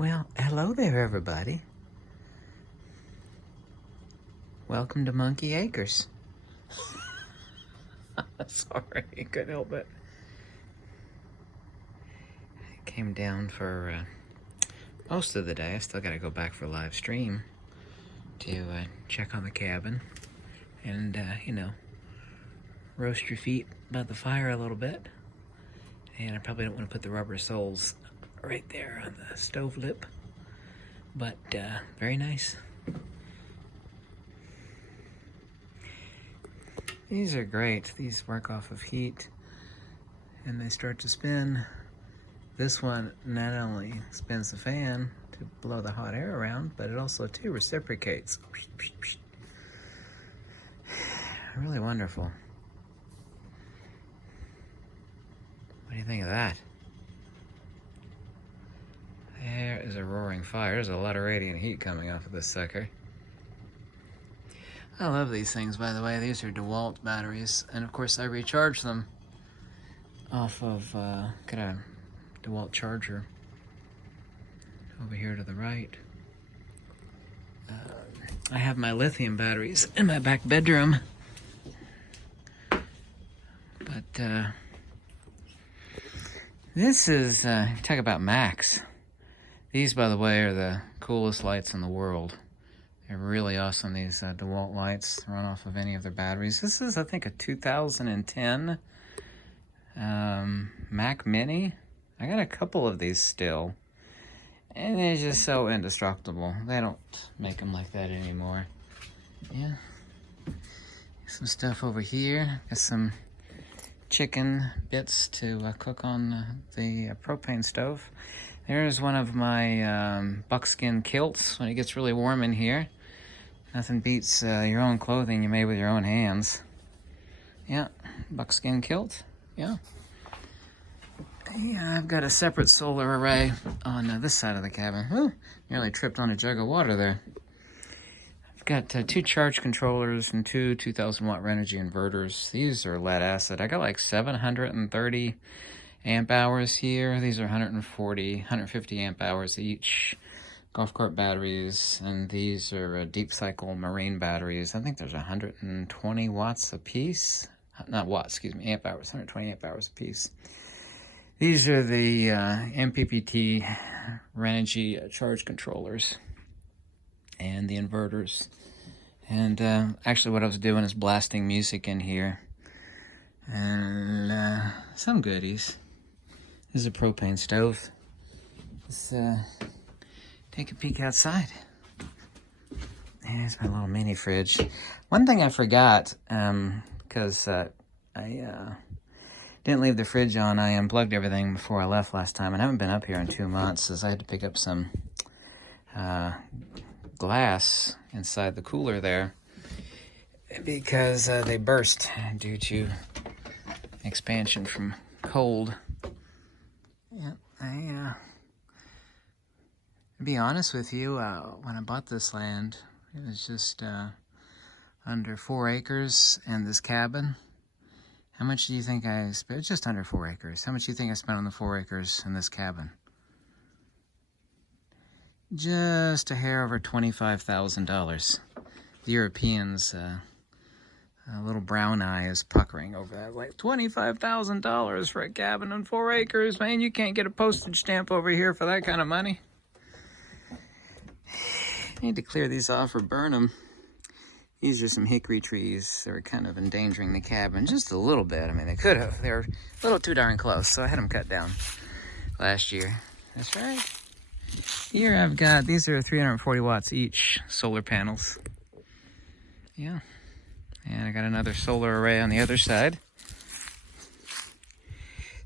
Well, hello there, everybody. Welcome to Monkey Acres. Sorry, couldn't help it. I came down for most of the day. I still got to go back for live stream to check on the cabin and, roast your feet by the fire a little bit. And I probably don't want to put the rubber soles right there on the stove lip, but very nice. These are great. These work off of heat and they start to spin. This one not only spins the fan to blow the hot air around, but it also too reciprocates. Really wonderful. What do you think of that? There is a roaring fire. There's a lot of radiant heat coming off of this sucker. I love these things, by the way. These are DeWalt batteries, and of course I recharge them off of got a DeWalt charger over here to the right. I have my lithium batteries in my back bedroom, but this is talk about Max. These, by the way, are the coolest lights in the world. They're really awesome, these DeWalt lights. Run off of any of their batteries. This is, I think, a 2010 Mac Mini. I got a couple of these still. And they're just so indestructible. They don't make them like that anymore. Yeah. Some stuff over here. Got some chicken bits to cook on the propane stove. There's one of my buckskin kilts when it gets really warm in here. Nothing beats your own clothing you made with your own hands. Yeah, buckskin kilt. Yeah. Yeah, I've got a separate solar array on this side of the cabin. Whew, nearly tripped on a jug of water there. I've got 2 charge controllers and 2 2,000 watt Renogy inverters. These are lead acid. I got like 730 amp hours here. These are 150 amp hours each. Golf cart batteries, and these are deep cycle marine batteries. I think there's 120 watts a piece. Not watts, excuse me, amp hours, 120 amp hours a piece. These are the MPPT Renogy charge controllers and the inverters. And actually what I was doing is blasting music in here. And some goodies. This is a propane stove. Let's take a peek outside. There's my little mini fridge. One thing I forgot, because I didn't leave the fridge on. I unplugged everything before I left last time, and I haven't been up here in 2 months, as I had to pick up some glass inside the cooler there because they burst due to expansion from cold. Yeah, to be honest with you, when I bought this land, it was just under 4 acres and this cabin. How much do you think I spent? Just under 4 acres. How much do you think I spent on the 4 acres in this cabin? Just a hair over $25,000. The Europeans, a little brown eye is puckering over that. Like, $25,000 for a cabin on 4 acres? Man, you can't get a postage stamp over here for that kind of money. I need to clear these off or burn them. These are some hickory trees that are kind of endangering the cabin just a little bit. I mean, they could have. They were a little too darn close, so I had them cut down last year. That's right. Here I've got, these are 340 watts each, solar panels. Yeah. And I got another solar array on the other side.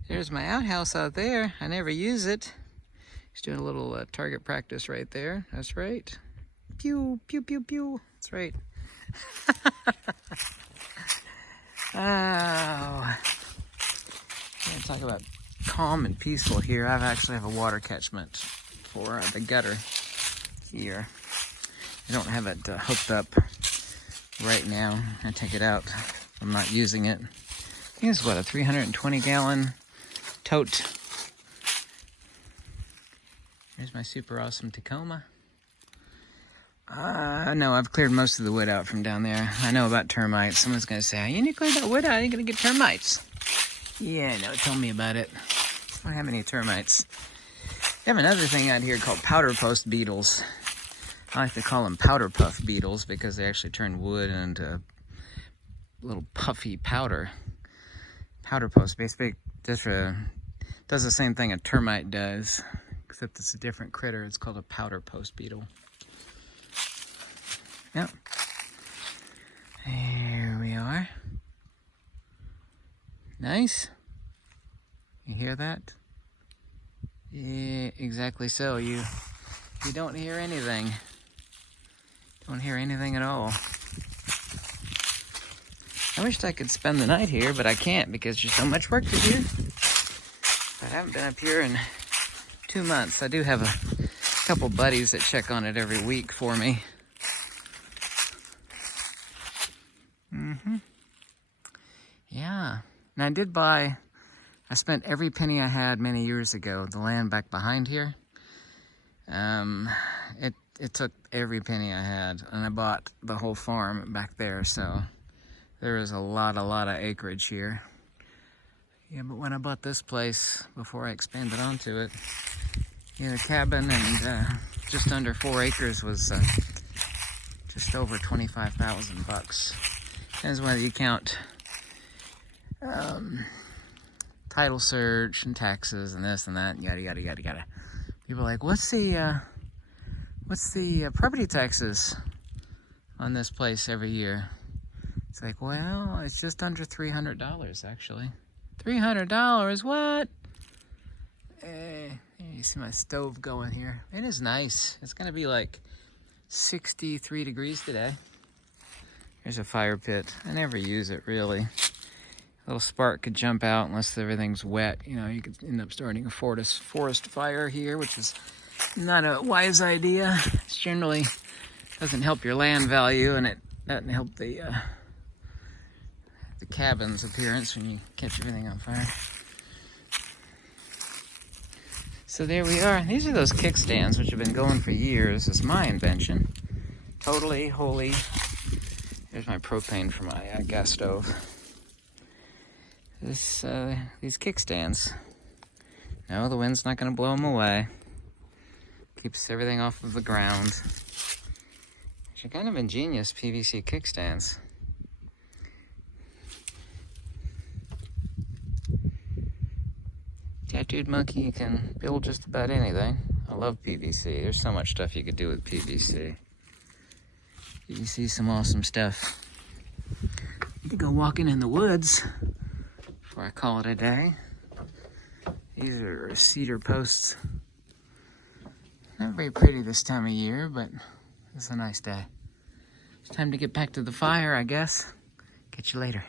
There's my outhouse out there. I never use it. Just doing a little target practice right there. That's right. Pew, pew, pew, pew. That's right. Oh. I'm talk about calm and peaceful here. I actually have a water catchment for the gutter here. I don't have it hooked up right now. I take it out. I'm not using it. I think it's what, a 320 gallon tote. Here's my super awesome Tacoma. No, I've cleared most of the wood out from down there. I know about termites. Someone's going to say, you need to clear that wood out, you're going to get termites. Yeah, no, tell me about it. I don't have any termites. We have another thing out here called powder post beetles. I like to call them powder puff beetles because they actually turn wood into little puffy powder. Powder post basically does the same thing a termite does, except it's a different critter. It's called a powder post beetle. Yep. Here we are. Nice. You hear that? Yeah, exactly so. You don't hear anything. Don't hear anything at all. I wished I could spend the night here, but I can't because there's so much work to do. I haven't been up here in 2 months. I do have a couple buddies that check on it every week for me. Yeah. And I spent every penny I had many years ago, the land back behind here. It took every penny I had, and I bought the whole farm back there, so there is a lot of acreage here. Yeah, but when I bought this place, before I expanded onto it, the cabin and just under 4 acres was just over $25,000. Depends whether you count title search and taxes and this and that, and yada. People are like, what's the property taxes on this place every year? It's like, well, it's just under $300 actually. $300, what? You see my stove going here. It is nice. It's gonna be like 63 degrees today. Here's a fire pit. I never use it really. A little spark could jump out unless everything's wet. You could end up starting a forest fire here, which is not a wise idea. It generally doesn't help your land value, and it doesn't help the cabin's appearance when you catch everything on fire. So there we are. These are those kickstands which have been going for years. It's my invention. Totally, wholly. There's my propane for my gas stove. These kickstands. No, the wind's not going to blow them away. Keeps everything off of the ground. Which are kind of ingenious PVC kickstands. Tattooed Monkey can build just about anything. I love PVC. There's so much stuff you could do with PVC. PVC, some awesome stuff. Need to go walking in the woods before I call it a day. These are cedar posts. Not very pretty this time of year, but it's a nice day. It's time to get back to the fire, I guess. Catch you later.